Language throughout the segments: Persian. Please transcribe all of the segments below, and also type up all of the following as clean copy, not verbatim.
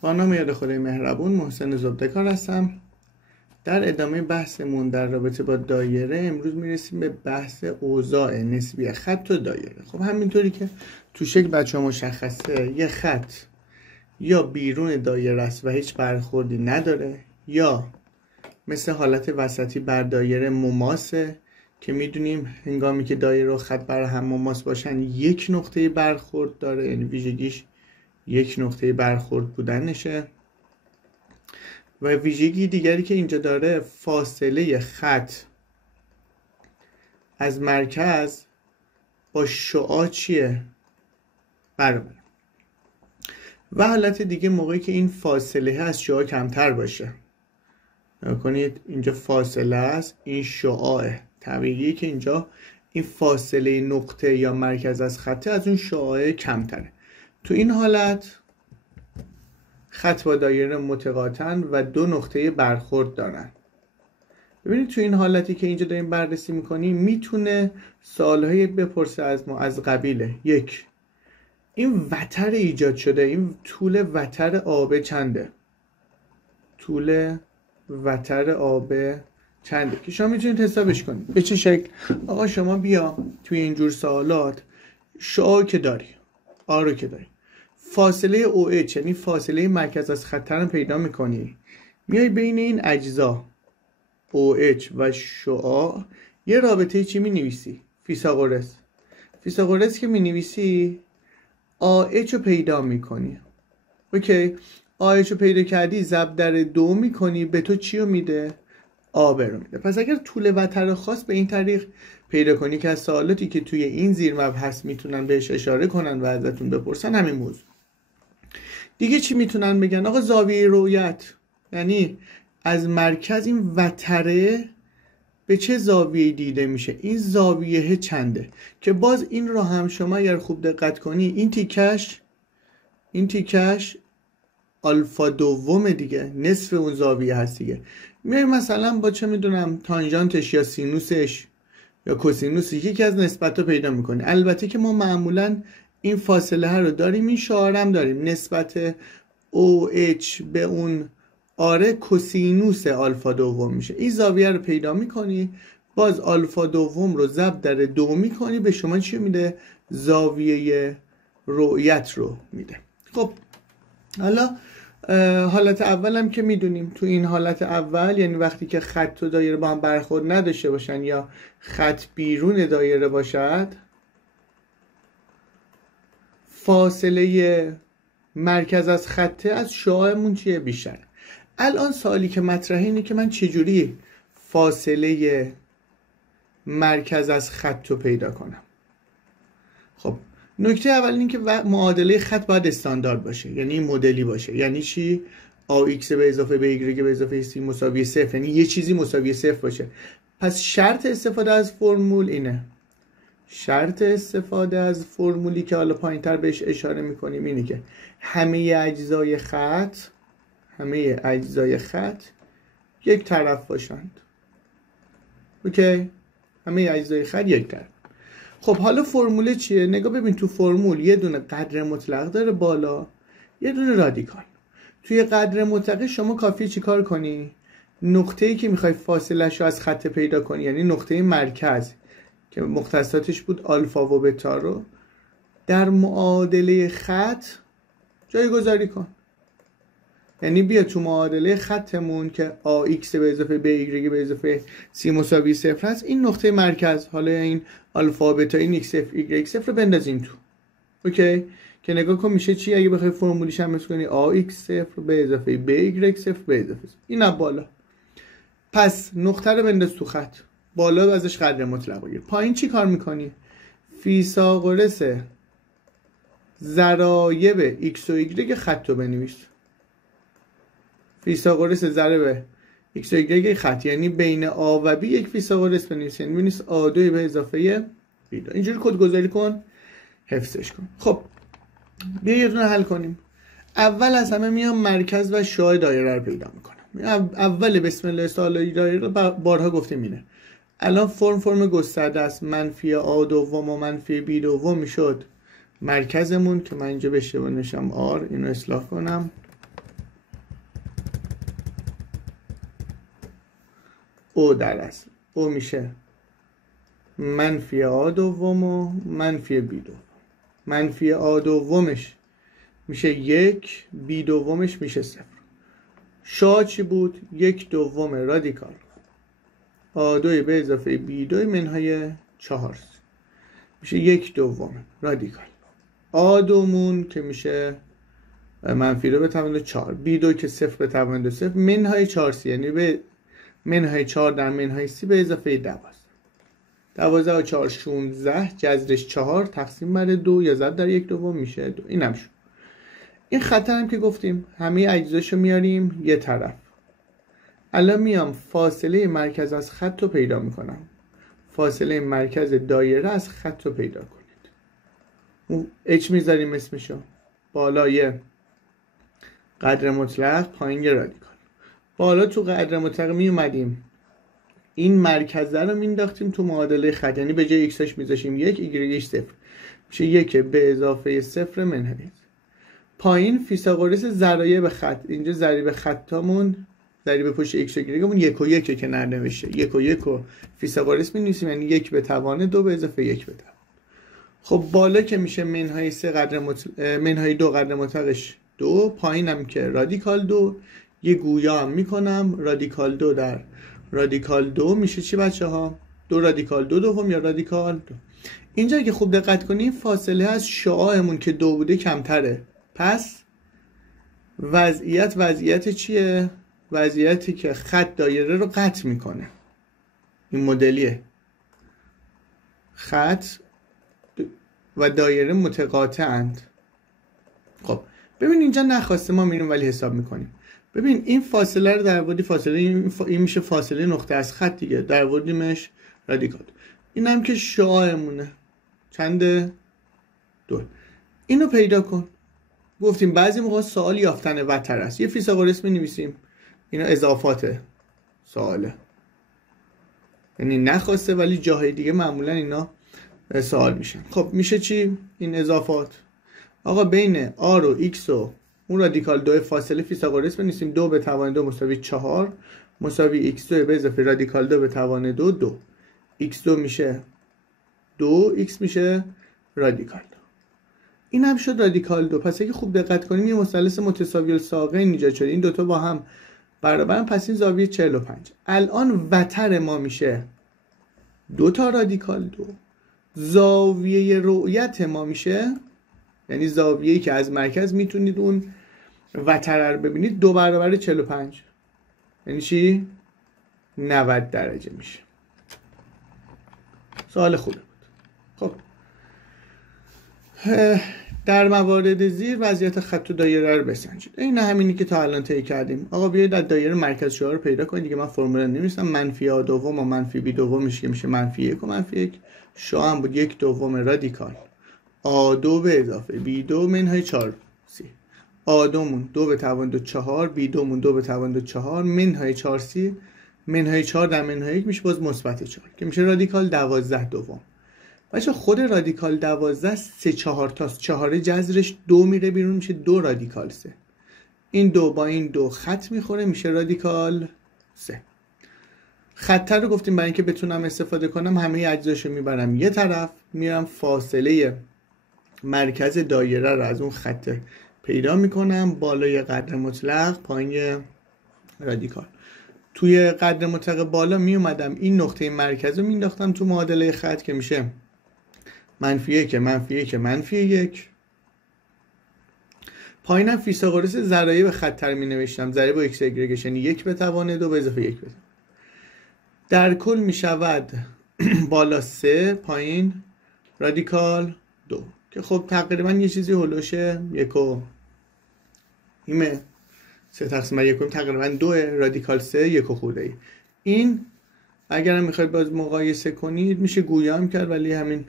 با نام یاد خدای مهربون، محسن زبدکار هستم. در ادامه بحثمون در رابطه با دایره امروز میرسیم به بحث اوضاع نسبی خط و دایره. خب همینطوری که تو شکل بچه ها مشخصه، یه خط یا بیرون دایره است و هیچ برخوردی نداره، یا مثل حالت وسطی بر دایره مماسه که میدونیم هنگامی که دایره و خط بر هم مماس باشن یک نقطه برخورد داره، یعنی ویژگیش یک نقطه برخورد بودنشه. و ویژگی دیگری که اینجا داره فاصله خط از مرکز با شعاع چیه؟ برابر. و حالت دیگه موقعی که این فاصله از شعاع کمتر باشه. نکنید اینجا فاصله است، این شعاعه. طبیعیه که اینجا این فاصله نقطه یا مرکز از خطه از اون شعاع کمتره. تو این حالت خط با دایره متقاطعن و دو نقطه برخورد دارن. ببینید تو این حالتی که اینجا داریم بررسی میکنیم میتونه سوالهایی بپرسه از ما از قبیله: یک، این وتر ایجاد شده، این طول وتر آب چنده؟ طول وتر آب چنده؟ که شما میتونید حسابش کنید. به چه شکل؟ آقا شما بیا توی اینجور سوالات شعاع که داری، آ رو که داری، فاصله OH یعنی فاصله مرکز از خط رو پیدا میکنی، میای بین این اجزا OH و شعاع یه رابطه چی مینویسی؟ فیثاغورس. فیثاغورس که مینویسی AH رو پیدا میکنی. اوکی، AH رو پیدا کردی، ضرب در 2 میکنی، به تو چی رو میده؟ آب رو میده. پس اگر طول وتر خاص به این طریق پیدا کنی که از سوالاتی که توی این زیر مبحث میتونن بهش اشاره کنن و ازتون بپرسن همین موضوع. دیگه چی میتونن بگن؟ آقا زاویه رؤیت، یعنی از مرکز این وتره به چه زاویه دیده میشه؟ این زاویه چنده؟ که باز این رو هم شما اگر خوب دقت کنی این تیکش آلفا دوم دیگه، نصف اون زاویه هست دیگه. میای مثلا با چه میدونم تانژانتش یا سینوسش یا کوسینوس یکی از نسبت‌ها پیدا میکنی. البته که ما معمولاً این فاصله رو داریم، این شعارم داریم، نسبت OH به اون آره کوسینوس آلفا دوم میشه. این زاویه رو پیدا میکنی، باز آلفا دوم رو ضرب در 2 میکنی، به شما چی میده؟ زاویه رؤیت رو میده. خب حالا حالت اول هم که میدونیم، تو این حالت اول یعنی وقتی که خط و دایره با هم برخورد نداشته باشن یا خط بیرون دایره باشد، فاصله مرکز از خطه از شعاعمون چیه؟ بیشتر. الان سوالی که مطرحه اینه که من چجوری فاصله مرکز از خط رو پیدا کنم. خب نکته اول این که معادله خط باید استاندارد باشه، یعنی مدلی باشه. یعنی چی؟ AX به اضافه BY به اضافه C مساوی 0، یعنی یه چیزی مساوی 0 باشه. پس شرط استفاده از فرمول اینه. شرط استفاده از فرمولی که حالا پایین‌تر بهش اشاره میکنیم اینه که همه اجزای خط یک طرف باشند. اوکی؟ همه اجزای خط یک طرف. خب حالا فرمول چیه؟ نگاه ببین، تو فرمول یه دونه قدر مطلق داره بالا، یه دونه رادیکال. توی قدر مطلق شما کافیه چیکار کنی؟ نقطه‌ای که میخوای فاصله‌شو از خط پیدا کنی، یعنی نقطه مرکز که مختصاتش بود آلفا و بتا، رو در معادله خط جایگذاری کن. یعنی بیا تو معادله خطمون که AX به اضافه BY به اضافه C مساوی 0 هست، این نقطه مرکز، حالا این آلفا و بتا، این X0 Y0 رو بندازیم تو. اوکی؟ که نگاه کن میشه چی اگه بخوای فرمولیش هم کنی؟ AX0 به اضافه BY0 به اضافه C. این بالا. پس نقطه رو بنداز تو خط، بالا ازش قدر مطلق بگیر. پایین چی کار میکنی؟ فیثاغورس ضرایب X و Y خط رو بنویس. فیثاغورس ضرب X و Y خط، یعنی بین A و B یک فیثاغورس بنویس، یعنی بنویس A2 به اضافه B2. اینجوری کد گذاری کن، حفظش کن. خب بیا یه دونه حل کنیم. اول از همه میام مرکز و شعاع دایره رو پیدا میکنم. اول بسم الله سوال دایره رو بارها گفتیم اینه. الان فرم گسترده است. منفی A دوم و منفی B دوم میشد مرکزمون که من اینجا بشه بنویسم R، اینو اصلاح کنم. او در اصل او میشه منفی آ دوم و منفی بی دوم. منفی آ دومش میشه 1، بی دومش میشه 0. شا چی بود؟ 1/2 رادیکال آ2 به اضافه بی2 منهای 4 میشه 1/2 رادیکال آ2مون که میشه منفی 2 به توان 4، بی2 که 0 به توان 0 منهای 4 یعنی به منهای 4 در منهای 30 به اضافه 12 و 4 16 جذرش 4 تقسیم بر 2 یا ضرب در 1/2 میشه 2. اینم شد. این خط هم که گفتیم همه اجزاشو میاریم یه طرف. الان میام فاصله مرکز از خط رو پیدا میکنم. فاصله مرکز دایره از خط رو پیدا کنید. اون اچ میذاریم اسمشو، بالای قدر مطلق، پایین رادیکال. بالا تو قدر مطلق میومدیم این مرکزه رو مینداختیم تو معادله خط، یعنی به جای ایکساش میذاشیم 1، ایگرگش 0 میشه 1 به اضافه 0 منهای. پایین فیثاغورس ضرایب خط، اینجا ضریب خطامون ضریب پشت ایکس و ایگرگمون 1 و 1 که ننوشته 1 و 1 و فیثاغورس می‌نویسیم یعنی 1 به توان 2 به اضافه 1 به توان. خب بالا که میشه منهای 3 قدر منهای 2 قدر مطلقش 2، پایینم که رادیکال 2 یه گویا هم میکنم رادیکال 2 در رادیکال 2 میشه چی بچه‌ها؟ 2 رادیکال 2 دوم یا رادیکال 2. اینجا که خوب دقت کنیم فاصله از شعاعمون که 2 بوده کمتره. پس وضعیت چیه؟ وضعیتی که خط دایره رو قطع میکنه. این مدلیه. خط و دایره متقاطعند. خب ببین اینجا نخواسته ما میریم ولی حساب میکنیم. ببین این فاصله رو در آوردی، فاصله این میشه فاصله نقطه از خط دیگه، در آوردیمش رادیکال. این هم که شعاعمونه چنده؟ 2. اینو پیدا کن. گفتیم بعضی موقع سوال یافتن وتر است، یه فیثاغورس می‌نویسیم، اینا اضافات سواله، یعنی نخواسته ولی جاهای دیگه معمولا اینا سوال میشن. خب میشه چی این اضافات؟ آقا بین آر و ایکس و اون رادیکال 2 فاصله فیثاغورس بنویسیم 2 به توان 2 مساوی 4 مساوی ایکس 2 به اضافه رادیکال 2 به توان 2 2. ایکس 2 میشه 2، ایکس میشه رادیکال 2. این هم شد رادیکال 2. پس اگه خوب دقت کنیم یه مثلث متساوی الساقین ایجاد شده، این دوتا با هم برابرن، پس این زاویه 45. الان وتر ما میشه 2 تا رادیکال 2. زاویه رؤیت ما میشه، یعنی زاویه‌ای که از مرکز میتونید اون وتر رو ببینید، 2 برابر 45 یعنی چی؟ 90 درجه میشه. سوال خوبه بود. خب در موارد زیر وضعیت خط و دایره رو بسنجید. این همینی که تا الان طی کردیم. آقا بیاید در دایره مرکز شعاع رو پیدا کنید. دیگه من فرمول نمی‌نویسم. منفی آ دوم و منفی بی دوم میشه منفی 1 و منفی 1. شعاع هم بود 1/2 رادیکال آ2 به اضافه بی2 منهای 4 سی. آ2مون 2 به توان 4، بی2مون 2 به توان 4 منهای 4 سی، منهای 4 در منهای 1 میشه باز مثبت 4 که میشه رادیکال 12 دوم. بچه خود رادیکال 12 3/4 تاست، 4 جذرش 2 میره بیرون میشه 2 رادیکال 3. این 2 با این 2 خط میخوره میشه رادیکال 3. خط رو گفتیم برای اینکه بتونم استفاده کنم همه اجزاشو میبرم یه طرف، میرم فاصله مرکز دایره رو از اون خط پیدا میکنم، بالای قدر مطلق پایین رادیکال. توی قدر مطلق بالا میومدم این نقطه مرکز رو مینداختم تو معادله خط که میشه منفی 1 منفی 1 منفی 1. پایینم فیثاغورس ضرایب خط رو می نوشتم، ضریب و ایکس ایگرگش یعنی 1 به توان 2 به اضافه 1 به توان. در کل می شود بالا 3 پایین رادیکال 2 که خب تقریبا یه چیزی هولوشه 1 و ایمه 3 تقسیم بر 1 تقریبا 2 رادیکال 3 1 و خورده ای. این اگر میخواید باز مقایسه کنید میشه گویا هم کرد ولی همین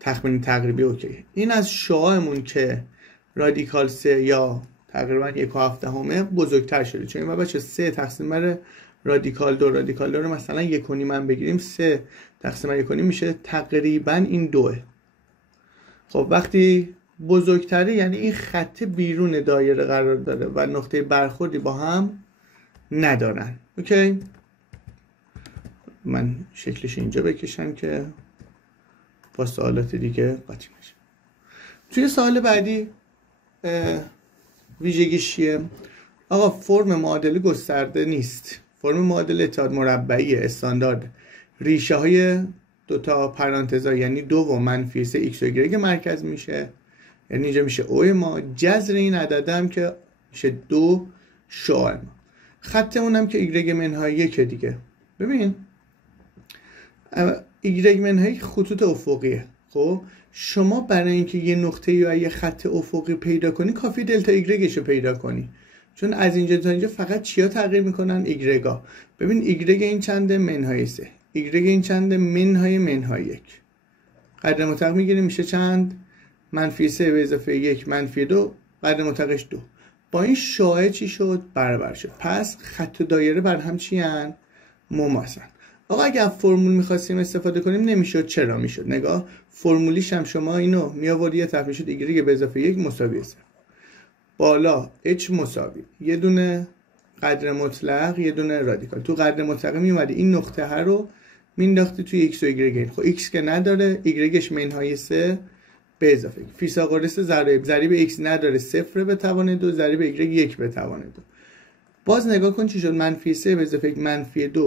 تخمین تقریبی اوکی. این از شعاعمون که رادیکال 3 یا تقریبا 1/7 بزرگتر شده، چون این بچه 3 تقسیم بر رادیکال 2 رو مثلا 1.5 من بگیریم 3 تقسیم بر 1.5 میشه تقریبا این 2. خب وقتی بزرگتره یعنی این خط بیرون دایره قرار داره و نقطه برخوردی با هم ندارن. اوکی؟ من شکلش اینجا بکشم که با سوالات دیگه قاطی نشه. توی سوال بعدی ویژگیش چیه؟ آقا فرم معادله گسترده نیست. فرم معادله اتحاد مربعی استاندارد ریشه های دوتا پرانتزا یعنی 2 و منفی 3 x و y مرکز میشه، یعنی اینجا میشه او ما، جذر این عدد هم که میشه 2 شعاع ما، خط اونم که y منهای 1 دیگه. ببین y منهای خطوط افقیه. خب شما برای اینکه یه نقطه یا یه خط افقی پیدا کنی کافی دلتا ایگرگش رو پیدا کنی، چون از اینجا تا اینجا فقط چیا تغییر میکنن؟ ایگرگا. ببین ایگرگ این چنده؟ منهای 3. ایگرگ این چنده؟ منهای 1. قدر مطلق میگیریم میشه چند؟ منفی 3 به اضافه 1 منفی 2، قدر مطلقش 2. با این شعاع چی شد؟ برابر شد. پس خط و دایره بر هم چی هن؟ مماسن. آقا اگه فرمول میخواستیم استفاده کنیم نمیشد. چرا میشد؟ نگاه فرمولیش هم شما اینو میآوردی یه طرف میشد ایگرگ به اضافه 1 مساوی 0. بالا h مساوی یه دونه قدر مطلق یه دونه رادیکال. تو قدر مطلق میومدی این نقطه ها رو مینداختی توی x و y. خب x که نداره، y منهای 3 به اضافه فیثاغورس ضریب x نداره، 0 به توان 2، ضریب y 1 به توان 2. باز نگاه کن چی شد؟ منفی 3 به اضافه 1 منفی 2،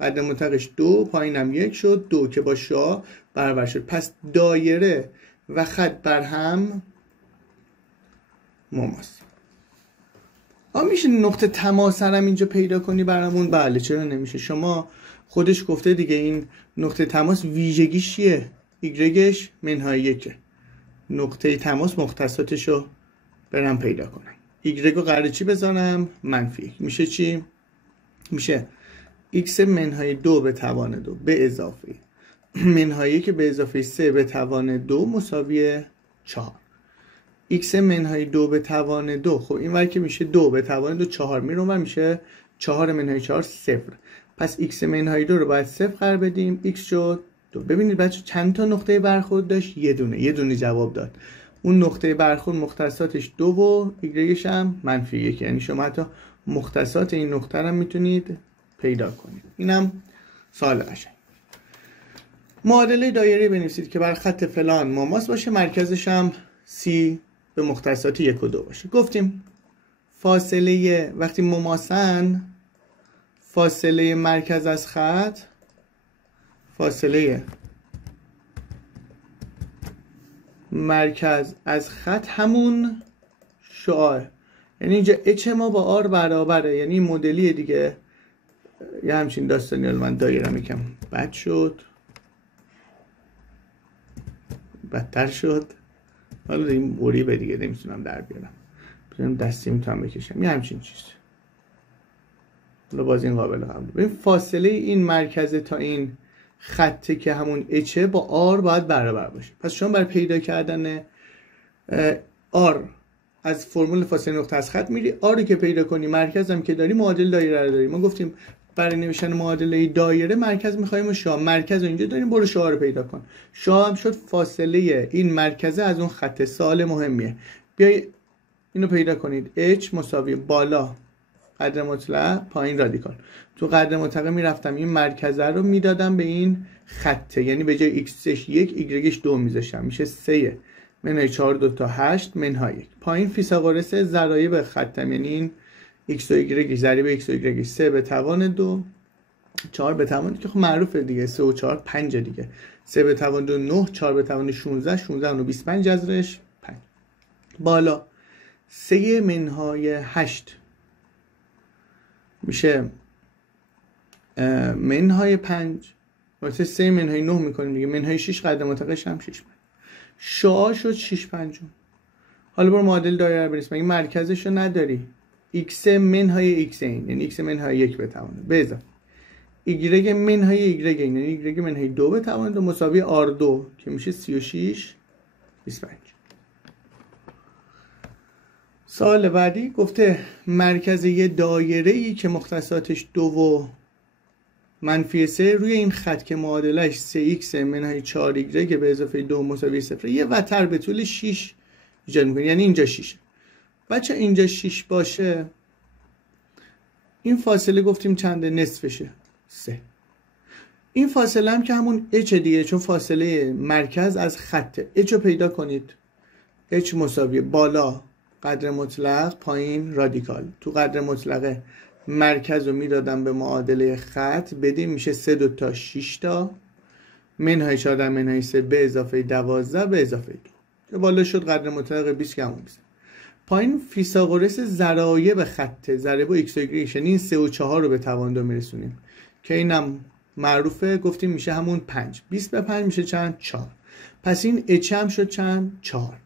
قدر مطلقش 2، پایینم 1 شد، 2 که با شعاع برابر شد. پس دایره و خط بر هم مماس. میشه نقطه تماس هم اینجا پیدا کنی برامون؟ بله، چرا نمیشه؟ شما خودش گفته دیگه این نقطه تماس ویژگیش چیه؟ ایگرگش منهای 1. نقطه تماس مختصاتش رو برم پیدا کنم. ایگرگ رو قراره چی بذارم؟ منفی 1. میشه چی؟ میشه x منهای 2 به توان 2 به اضافه منهای 1 به اضافه 3 به توان 2 مساوی 4. x منهای 2 به توان 2. خب این ور که میشه 2 به توان 2، 4 میرون میشه 4 منهای 4 0. پس x منهای 2 رو باید 0 قرار بدیم. x شد 2. ببینید بچه چند تا نقطه برخورد داشت؟ یه دونه جواب داد. اون نقطه برخورد مختصاتش 2 و y هم منفی 1. یعنی شما حتی مختصات این نقطه رو میتونید پیدا کنید. اینم سوال قشنگ. معادله دایره بنویسید که بر خط فلان مماس باشه، مرکزش هم C به مختصات 1 و 2 باشه. گفتیم فاصله وقتی مماسن، فاصله مرکز از خط، فاصله مرکز از خط همون شعاع، یعنی اینجا h ما با r برابره، یعنی این مدلیه دیگه. یه همچین داستانی. حالا من دایرم یکم بد شد، بدتر شد. حالا این موریبه دیگه نمیتونم در بیارم، بزنم دستی میتونم بکشم. یه همچین چیز. حالا باز این قابل قبول. ببین فاصله این مرکز تا این خطه که همون h با r باید برابر باشه. پس شما برای پیدا کردن r از فرمول فاصله نقطه از خط میری، r رو که پیدا کنی، مرکز هم که داری، معادل دایره رو داری. ما گفتیم برای نوشتن معادله دایره مرکز میخوایم و شعاع. مرکز رو اینجا داریم، برو شعاع رو پیدا کن. شعاع هم شد فاصله این مرکزه از اون خط. سوال مهمیه. بیای اینو پیدا کنید. h مساوی بالا قدر مطلق پایین رادیکال. تو قدر مطلق میرفتم این مرکزه رو میدادم به این خطه، یعنی به جای xش 1 ایگرگش 2 میذاشتم، میشه 3 منهای 4 2 تا 8 منهای 1. پایین فیثاغورس ضرایب خطم، یعنی این x و y ضریب x و y 3 به توان 2 4 به توان که خب معروفه دیگه، 3 و 4 5 دیگه. 3 به توان 2 9، 4 به توان 16 16 و 25 جذرش 5. بالا 3 منهای 8 میشه منهای 5، واسه 3 منهای 9 میکنیم دیگه. منهای 6 قدر مطلقش هم 6. شعاع شد 6 پنجم. حالا برو معادل دایره رو بنویس. مگه مرکزش رو نداری؟ x منهای x این، یعنی x منهای 1 به توان به اضافه y منهای y این، یعنی y منهای 2 به توان 2 مساوی r2 که میشه 36 25. سوال بعدی گفته مرکز یه دایره ای که مختصاتش 2 و منفی 3 روی این خط که معادلش 3x منهای 4y به اضافه 2 مساوی 0 یه وتر به طول 6 ایجاد میکنه. یعنی اینجا 6. بچه اینجا 6 باشه، این فاصله گفتیم چنده؟ نصفشه 3. این فاصله هم که همون h دیگه، چون فاصله مرکز از خطه. h رو پیدا کنید. h مساوی بالا قدر مطلق، پایین رادیکال. تو قدر مطلقه مرکز رو میدادم به معادله خط، بدیم میشه 3 2 6 تا منهای 4 در منهای 3 به اضافه 12 به اضافه 2 که بالا شد قدر مطلق 20 که همون 20. پایین فیثاغورس ضرایب خطه، ضریب و ایکس و ایگرگ، یعنی این 3 و 4 رو به توان 2 میرسونیم که اینم معروفه، گفتیم میشه همون 5. 20 به 5 میشه چند؟ 4. پس این اچ هم شد چند؟ 4.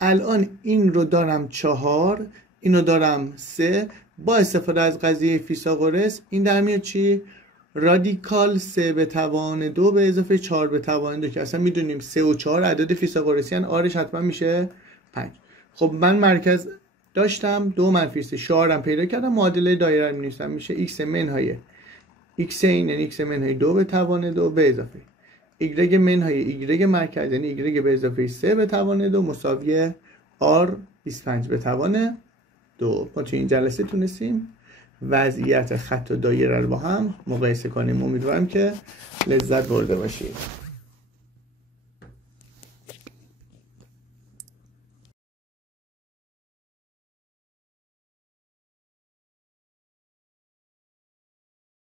الان این رو دارم 4، اینو دارم 3. با استفاده از قضیه فیثاغورس این در میاد چی؟ رادیکال 3 به توان 2 به اضافه 4 به توان 2 که اصلا میدونیم 3 و 4 عدد فیثاغورسی ان، آرش حتما میشه 5. خب من مرکز داشتم 2 منفی 3، 4 هم پیدا کردم، معادله دایره رو می‌نویسم میشه x منهای x این یعنی x منهای 2 به توان 2 به اضافه y منهای y مرکز یعنی y به اضافه 3 به توان 2 مساوی r 25 به توان 2. ما تو این جلسه تونستیم وضعیت خط و دایره رو با هم مقایسه کنیم. امیدوارم که لذت برده باشید.